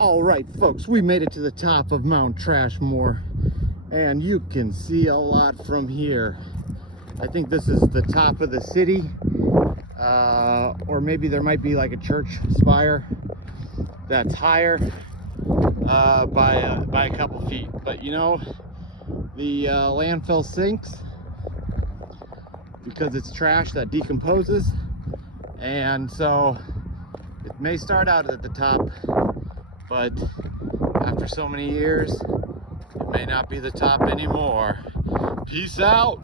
All right, folks, we made it to the top of Mount Trashmore, and you can see a lot from here. I think this is the top of the city, or maybe there might be like a church spire that's higher by a couple feet. But you know, the landfill sinks because it's trash that decomposes, and so it may start out at the top, but after so many years, it may not be the top anymore. Peace out.